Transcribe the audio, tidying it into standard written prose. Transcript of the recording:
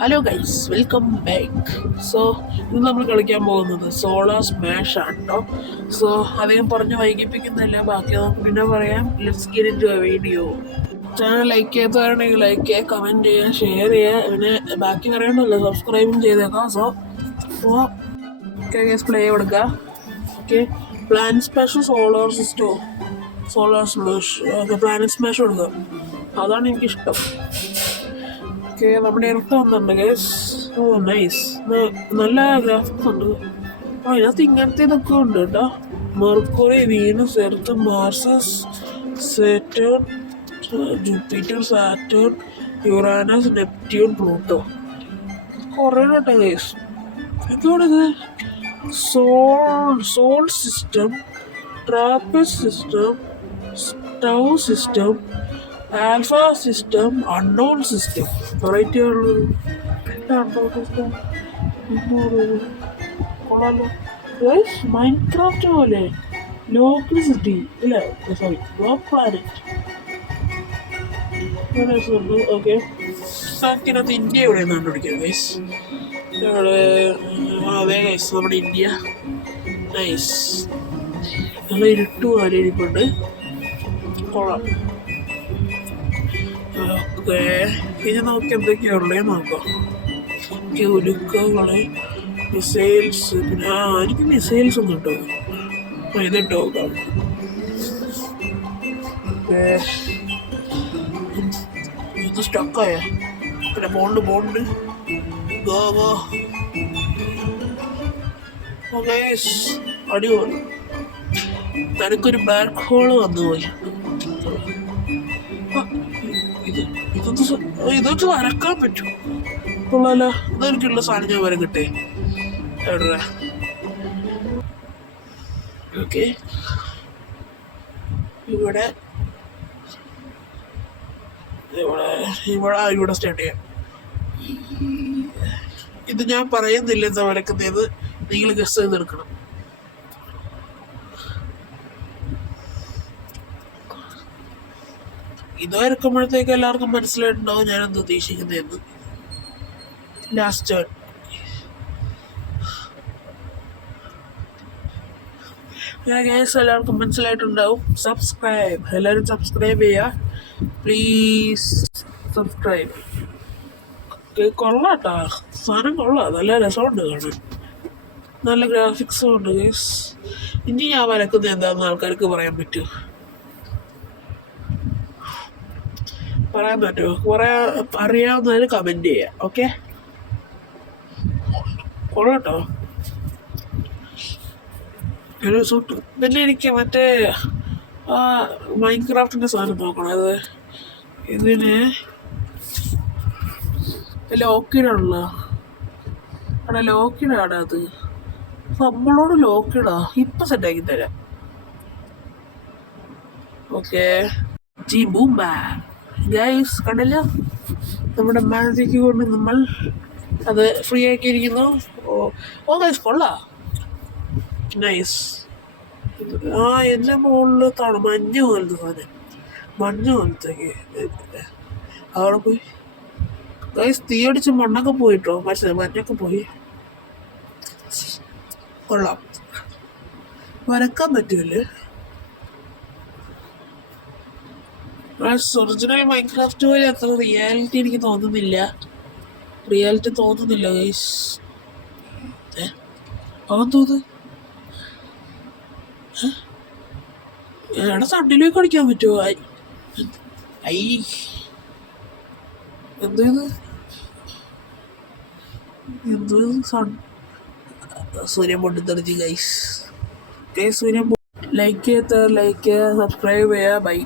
Hello guys, welcome back. So ഇന്ന് നമ്മൾ കളിക്കാൻ പോകുന്നത് സോളാർ സ്മാഷ് ആണ് കേട്ടോ. സോ അധികം പറഞ്ഞ് വൈകിപ്പിക്കുന്നില്ല, ബാക്കി നമുക്ക് പിന്നെ പറയാം. Let's get into a video. Channel like ചെയ്തവരാണെങ്കിൽ ലൈക്ക് ചെയ്യുക, കമൻറ്റ് ചെയ്യുക, ഷെയർ ചെയ്യുക. പിന്നെ ബാക്കി പറയണ്ടല്ലോ, സബ്സ്ക്രൈബും ചെയ്തേക്കാം. സോ ഓക്കെ ഗൈസ്, പ്ലേ കൊടുക്കുക. Okay, planet smash solar smash okay, planet smash കൊടുക്കുക. അതാണ് എനിക്കിഷ്ടം. ഓക്കെ, നമ്മുടെ ഇരട്ട വന്നിട്ടുണ്ട് ഗൈസ്. ഓ നൈസ്, നല്ല ഗ്രാഫിക്സ് ഉണ്ട്. അതിനകത്ത് ഇങ്ങനത്തെ ഇതൊക്കെ ഉണ്ട് കേട്ടോ. Mercury, Venus, Earth, Mars, Saturn, Jupiter, Saturn, Uranus, Neptune, Pluto. കുറേ കേട്ടോ ഗൈസ്. എന്തുകൊണ്ടിത്? Solar system, ട്രാപ്പസ് system, stow system, alpha system, unknown system. Variety ഉള്ളത് അൺനോൺ സിസ്റ്റം കൊള്ളാലോ. മൈൻക്രാഫ്റ്റ് പോലെ ലോക്കൽ സിറ്റി ഇല്ല, സോറി, ബ്ലോക്ക് പ്ലാനറ്റ്. ഓക്കെ, ഇതിനകത്ത് ഇന്ത്യ എവിടെയെന്ന് കണ്ടുപിടിക്കാം ഗൈസ്. അതെ ഗൈസ്, നമ്മുടെ ഇന്ത്യ. നൈസ്, നല്ല ഇരുട്ടു ആലിരിപ്പുണ്ട്, കൊള്ളാം. ഓക്കെ, ഇനി നമുക്ക് എന്തൊക്കെയുള്ളത് നോക്കാം. ഉലുക്കകള്, മിസൈൽസ്, പിന്നെ എനിക്ക് മിസൈൽസ് ഒന്നും ഇട്ടോ. ഇതിട്ട് നോക്കാം. ഇത് സ്റ്റക്കായ പിന്നെ ബോണ്ട് ഗോ അടിപൊളി. തനിക്കൊരു ബ്ലാക്ക് ഹോള് വന്നു പോയി. ഇതൊക്കെ വരക്കാൻ പറ്റും. കൊള്ളാലോ, ഇതെനിക്കുള്ള സാധനം ഞാൻ വരെ കിട്ടേ. എവിടെ? ഓക്കെ, ഇവിടെ സ്റ്റാർട്ട് ചെയ്യാം. ഇത് ഞാൻ പറയുന്നില്ല എന്താ വരക്കുന്നത്, നിങ്ങൾ ഗസ് ചെയ്തെടുക്കണം. ഇത് വരക്കുമ്പോഴത്തേക്ക് എല്ലാവർക്കും മനസ്സിലായിട്ടുണ്ടാവും ഞാൻ എന്താ ഉദ്ദേശിക്കുന്നതെന്ന്. Last turn. എല്ലാവർക്കും മനസ്സിലായിട്ടുണ്ടാവും. സബ്സ്ക്രൈബ്, എല്ലാവരും സബ്സ്ക്രൈബ് ചെയ്യുക പ്ലീസ്. സബ്സ്ക്രൈബ്. കൊള്ളാട്ടാ, സാധനം കൊള്ളാം, നല്ല രസമുണ്ട് കാണാൻ, നല്ല ഗ്രാഫിക്സും ഉണ്ട് ഗൈസ്. ഇനി ഞാൻ വരക്കുന്നത് എന്താണെന്ന് ആൾക്കാർക്ക് പറയാൻ പറ്റുമോ? പറയാൻ പറ്റുമോ? അറിയാവുന്നതിന് കമൻറ്റ് ചെയ്യാം. ഓക്കെ, കൊള്ളാട്ടോ. പിന്നെ എനിക്ക് മറ്റേ മൈൻക്രാഫ്റ്റിൻ്റെ സാധനം നോക്കണം. അത് ഇതിന് ലോക്കിഡാണല്ലോ. അവിടെ ലോക്കിഡാണ്. അത് നമ്മളോട് ലോക്കിഡാ. ഇപ്പം സെറ്റാക്കി തരാം. ഓക്കെ, ജി ബൂം ഗൈസ്, കണ്ടില്ല, നമ്മുടെ മാജിക്ക് കൊണ്ട് നമ്മൾ അത് ഫ്രീ ആക്കിയിരിക്കുന്നു. ഓ ഗൈസ്, കൊള്ളാം, നൈസ്. എൻ്റെ മുകളിൽ മഞ്ഞ് പോലത്തെ സാധനം, മഞ്ഞ് പോലത്തേക്ക് അവിടെ പോയി ഗൈസ്. തീയടിച്ച് മണ്ണൊക്കെ പോയിട്ടോ, മഞ്ഞൊക്കെ പോയി. കൊള്ളാം, വരക്കാൻ പറ്റുമല്ലേ? ഒറിജിനൽ മൈൻക്രാഫ്റ്റ് പോലെ അത്ര റിയാലിറ്റി എനിക്ക് തോന്നുന്നില്ല ഗൈസ്. അവൻ തോന്നുന്നു എവിടെ സണ്ണിലേക്ക് അടിക്കാൻ പറ്റുമോ? ഐ എന്തോ സൂര്യൻ പൊട്ടിത്തെറിച്ച് ഗൈസ്. സൂര്യൻ ലൈക്ക് ചെയ്യുക, സബ്സ്ക്രൈബ് ചെയ്യുക, ബൈ.